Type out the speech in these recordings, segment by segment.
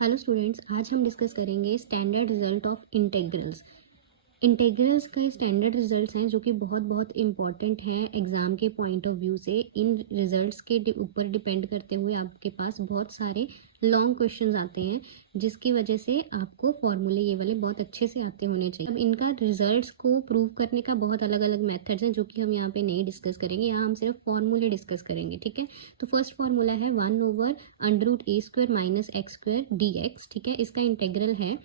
Hello students, आज हम discuss करेंगे standard result of integrals. Integrals का स्टैंडर्ड रिजल्ट्स हैं जो कि बहुत बहुत इंपॉर्टेंट हैं एग्जाम के पॉइंट ऑफ व्यू से। इन रिजल्ट्स के ऊपर डिपेंड करते हुए आपके पास बहुत सारे लॉन्ग क्वेश्चंस आते हैं, जिसकी वजह से आपको फॉर्मूले ये वाले बहुत अच्छे से आते होने चाहिए। अब इनका रिजल्ट्स को प्रूव करने का बहुत अलग अलग मेथड्स हैं जो कि हम यहाँ पे नहीं डिस्कस करेंगे। यहाँ हम सिर्फ फॉर्मूले डिस्कस करेंगे, ठीक है। तो फर्स्ट फॉर्मूला है 1/√a² माइनस x² dx, ठीक है। इसका इंटेग्रल है,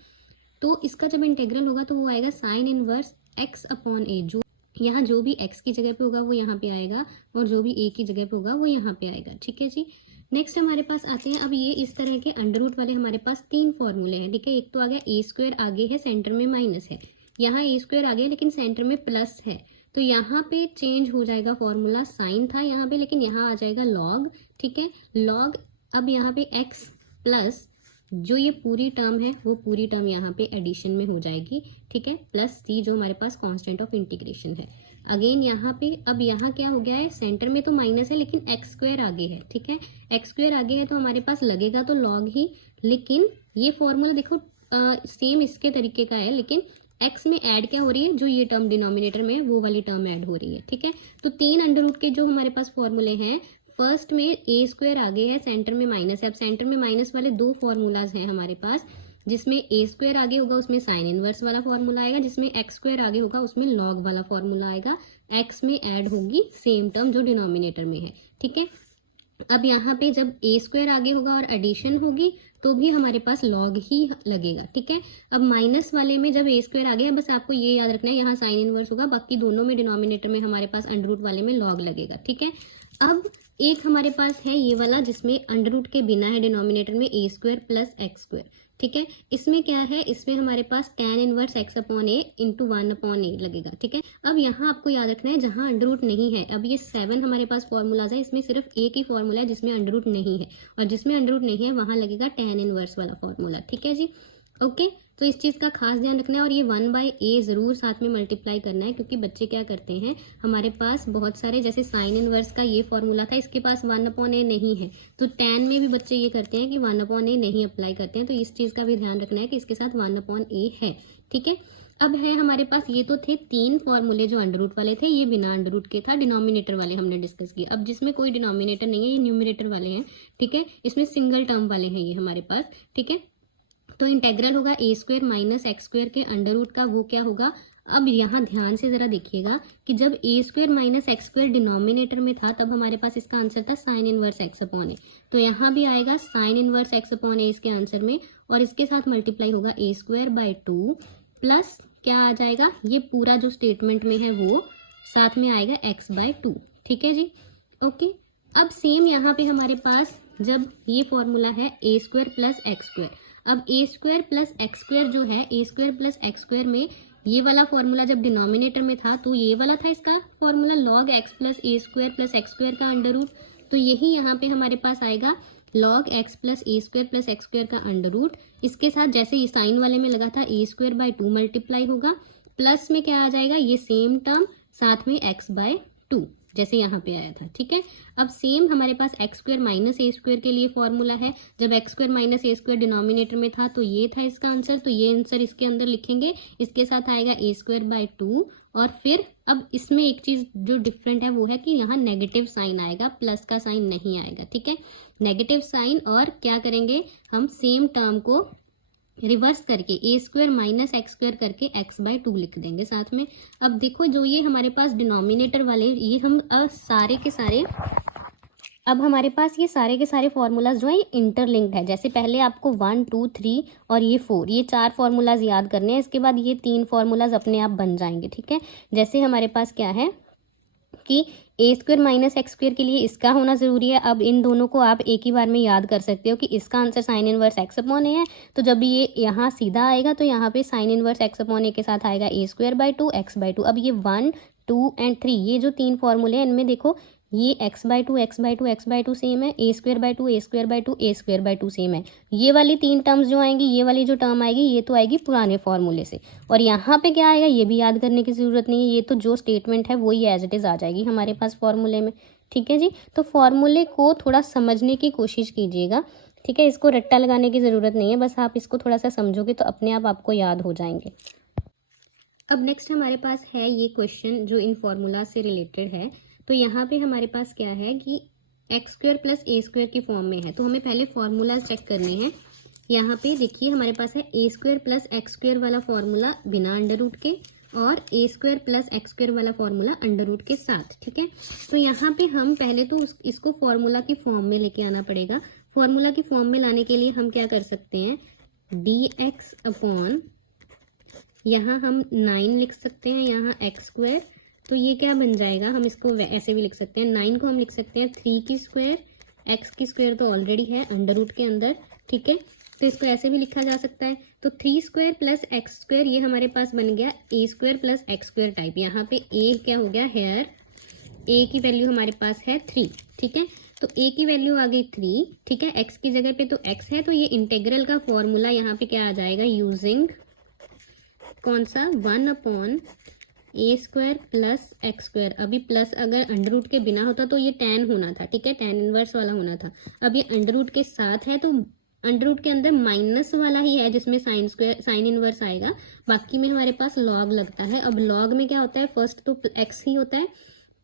तो इसका जब इंटेग्रल होगा तो वो आएगा साइन इनवर्स x अपॉन ए। जो यहाँ जो भी x की जगह पे होगा वो यहाँ पे आएगा, और जो भी a की जगह पे होगा वो यहाँ पे आएगा, ठीक है जी। नेक्स्ट हमारे पास आते हैं, अब ये इस तरह के अंडर रूट वाले हमारे पास तीन फॉर्मूले हैं, ठीक है। एक तो आ गया a² आगे है, सेंटर में माइनस है। यहाँ a² आगे है लेकिन सेंटर में प्लस है, तो यहाँ पे चेंज हो जाएगा फॉर्मूला। साइन था यहाँ पे लेकिन यहाँ आ जाएगा लॉग, ठीक है। लॉग, अब यहाँ पे x प्लस जो ये पूरी टर्म है वो पूरी टर्म यहाँ पे एडिशन में हो जाएगी, ठीक है, प्लस c जो हमारे पास कांस्टेंट ऑफ इंटीग्रेशन है। अगेन यहाँ पे, अब यहाँ क्या हो गया है, सेंटर में तो माइनस है लेकिन x² आगे है, ठीक है। x² आगे है तो हमारे पास लगेगा तो लॉग ही, लेकिन ये फॉर्मूला देखो सेम इसके तरीके का है, लेकिन x में ऐड क्या हो रही है, जो ये टर्म डिनोमिनेटर में है वो वाली टर्म ऐड हो रही है, ठीक है। तो तीन अंडर रूट के जो हमारे पास फॉर्मूले हैं, फर्स्ट में a² आगे है, सेंटर में माइनस है। अब सेंटर में माइनस वाले दो फॉर्मूलाज हैं हमारे पास, जिसमें a² आगे होगा उसमें साइन इनवर्स वाला फॉर्मूला आएगा, जिसमें x² आगे होगा उसमें लॉग वाला फॉर्मूला आएगा। x में ऐड होगी सेम टर्म जो डिनोमिनेटर में है, ठीक है। अब यहाँ पे जब a² आगे होगा और एडिशन होगी तो भी हमारे पास लॉग ही लगेगा, ठीक है। अब माइनस वाले में जब a² आगे है, बस आपको ये याद रखना है यहाँ साइन इनवर्स होगा, बाकी दोनों में डिनोमिनेटर में हमारे पास अंडर रूट वाले में लॉग लगेगा, ठीक है। अब एक हमारे पास है ये वाला जिसमें अंडर रूट के बिना है डिनोमिनेटर में a² प्लस x², ठीक है। इसमें क्या है, इसमें हमारे पास tan इनवर्स x अपॉन ए इंटू 1 अपॉन ए लगेगा, ठीक है। अब यहाँ आपको याद रखना है जहाँ अंडर रूट नहीं है, अब ये 7 हमारे पास फॉर्मूलाज है, इसमें सिर्फ एक ही फॉर्मूला है जिसमें अंडर रूट नहीं है, और जिसमें अंडर रूट नहीं है वहाँ लगेगा tan इनवर्स वाला फॉर्मूला, ठीक है जी। ओके, तो इस चीज़ का खास ध्यान रखना है, और ये 1/a ज़रूर साथ में मल्टीप्लाई करना है, क्योंकि बच्चे क्या करते हैं, हमारे पास बहुत सारे जैसे साइन इनवर्स का ये फॉर्मूला था, इसके पास 1 अपॉन ए नहीं है, तो tan में भी बच्चे ये करते हैं कि 1 अपॉन ए नहीं अप्लाई करते हैं, तो इस चीज़ का भी ध्यान रखना है कि इसके साथ 1 अपॉन ए है, ठीक है। अब है हमारे पास, ये तो थे तीन फॉर्मूले जो अंडर रूट वाले थे, ये बिना अंडर रूट के था, डिनोमिनेटर वाले हमने डिस्कस किए। अब जिसमें कोई डिनोमिनेटर नहीं है, ये न्यूमरेटर वाले हैं, ठीक है, इसमें सिंगल टर्म वाले हैं ये हमारे पास, ठीक है। तो इंटेग्रल होगा a² माइनस x² के अंडर रूट का, वो क्या होगा। अब यहाँ ध्यान से जरा देखिएगा कि जब a² माइनस x² डिनोमिनेटर में था तब हमारे पास इसका आंसर था साइन इनवर्स x अपॉन ए, तो यहाँ भी आएगा साइन इनवर्स x अपॉन ए इसके आंसर में, और इसके साथ मल्टीप्लाई होगा a²/2 प्लस क्या आ जाएगा, ये पूरा जो स्टेटमेंट में है वो साथ में आएगा x/2, ठीक है जी। ओके, अब सेम यहाँ पे हमारे पास जब ये फॉर्मूला है a² प्लस x², अब a² प्लस x² जो है, a² प्लस x² में ये वाला फॉर्मूला जब डिनोमिनेटर में था तो ये वाला था इसका formula log x plus a² plus x² का अंडर रूट, तो यही यहाँ पे हमारे पास आएगा log x plus a² plus x² का अंडर रूट। इसके साथ जैसे ये साइन वाले में लगा था a²/2 मल्टीप्लाई होगा, प्लस में क्या आ जाएगा, ये सेम टर्म साथ में x/2 जैसे यहाँ पे आया था, ठीक है। अब सेम हमारे पास x² माइनस a² के लिए फॉर्मूला है, जब x² माइनस a² डिनोमिनेटर में था तो ये था इसका आंसर, तो ये आंसर इसके अंदर लिखेंगे, इसके साथ आएगा a²/2, और फिर अब इसमें एक चीज़ जो डिफरेंट है वो है कि यहाँ नेगेटिव साइन आएगा, प्लस का साइन नहीं आएगा, ठीक है, नेगेटिव साइन। और क्या करेंगे, हम सेम टर्म को रिवर्स करके a² माइनस x² करके x/2 लिख देंगे साथ में। अब देखो जो ये हमारे पास डिनोमिनेटर वाले, ये हम सारे के सारे, अब हमारे पास ये सारे के सारे फार्मूलाज जो है ये इंटरलिंक्ड है। जैसे पहले आपको 1 2 3 और ये 4, ये 4 फार्मूलाज याद करने हैं, इसके बाद ये 3 फार्मूलाज अपने आप बन जाएंगे, ठीक है। जैसे हमारे पास क्या है कि a² माइनस x² के लिए इसका होना ज़रूरी है। अब इन दोनों को आप एक ही बार में याद कर सकते हो कि इसका answer sine inverse x upon a है, तो जब ये यहाँ सीधा आएगा तो यहाँ पे साइन इनवर्स x अपॉन ए के साथ आएगा a²/2 x/2। अब ये 1 2 एंड 3 ये जो 3 फॉर्मूले हैं इनमें देखो ये x/2 सेम है, a²/2 a²/2 सेम है। ये वाली 3 टर्म्स जो आएंगी, ये वाली जो टर्म आएगी ये तो आएगी पुराने फॉर्मूले से, और यहाँ पे क्या आएगा ये भी याद करने की ज़रूरत नहीं है, ये तो जो स्टेटमेंट है वही एज इट इज़ आ जाएगी हमारे पास फॉर्मूले में, ठीक है जी। तो फॉर्मूले को थोड़ा समझने की कोशिश कीजिएगा, ठीक है, इसको रट्टा लगाने की ज़रूरत नहीं है, बस आप इसको थोड़ा सा समझोगे तो अपने आप आपको याद हो जाएंगे। अब नेक्स्ट हमारे पास है ये क्वेश्चन जो इन फॉर्मूला से रिलेटेड है। तो यहाँ पे हमारे पास क्या है कि एक्स स्क्वायर प्लस ए स्क्वायर की फॉर्म में है, तो हमें पहले फॉर्मूला चेक करने हैं। यहाँ पे देखिए हमारे पास है ए स्क्वायर प्लस एक्स स्क्वायर वाला फॉर्मूला बिना अंडर रूट के, और ए स्क्वायर प्लस एक्स स्क्वायर वाला फॉर्मूला अंडर रूट के साथ। ठीक है, तो यहाँ पे हम पहले तो इसको फॉर्मूला की फॉर्म में लेके आना पड़ेगा। फॉर्मूला की फॉर्म में लाने के लिए हम क्या कर सकते हैं, डी एक्स अपॉन, यहाँ हम 9 लिख सकते हैं, यहाँ एक्स स्क्वायर, तो ये क्या बन जाएगा, हम इसको ऐसे भी लिख सकते हैं, 9 को हम लिख सकते हैं 3 की स्क्वायर, एक्स की स्क्वायर तो ऑलरेडी है अंडर रूट के अंदर। ठीक है, तो इसको ऐसे भी लिखा जा सकता है। तो 3 स्क्वायर प्लस एक्स स्क्वायर ये हमारे पास बन गया a square plus x square type. यहाँ पे ए क्या हो गया, हेयर ए की वैल्यू हमारे पास है 3। ठीक है, तो ए की वैल्यू आ गई 3। ठीक है, एक्स की जगह पे तो एक्स है, तो ये इंटेग्रल का फॉर्मूला यहाँ पे क्या आ जाएगा, यूजिंग कौन सा, 1 अपॉन ए स्क्वायर प्लस एक्स स्क्वायर। अभी प्लस अगर अंडर रूट के बिना होता तो ये tan होना था। ठीक है, tan इनवर्स वाला होना था। अब ये अंडर रूट के साथ है, तो अंडर रूट के अंदर माइनस वाला ही है जिसमें साइन स्क्वायर साइन इनवर्स आएगा, बाकी में हमारे पास लॉग लगता है। अब लॉग में क्या होता है, फर्स्ट तो एक्स ही होता है,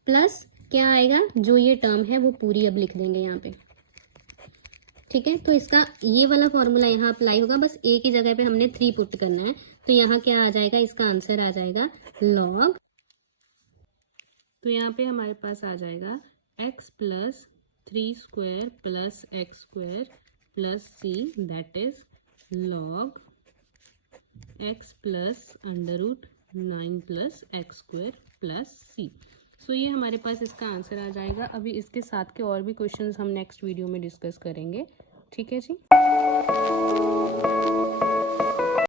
प्लस क्या आएगा, जो ये टर्म है वो पूरी अब लिख देंगे यहाँ पे। ठीक है, तो इसका ये वाला फॉर्मूला यहाँ अप्लाई होगा, बस ए की जगह पे हमने 3 पुट करना है। तो यहाँ क्या आ जाएगा, इसका आंसर आ जाएगा लॉग, तो यहाँ पे हमारे पास आ जाएगा x plus 3 square plus x square plus c, that is log x plus under root 9 plus x square plus c. So ये हमारे पास इसका आंसर आ जाएगा। अभी इसके साथ के और भी क्वेश्चंस हम नेक्स्ट वीडियो में डिस्कस करेंगे। ठीक है जी।